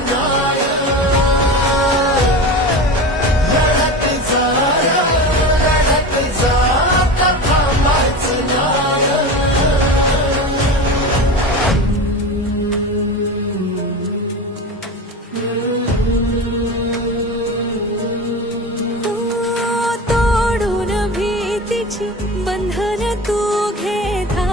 no.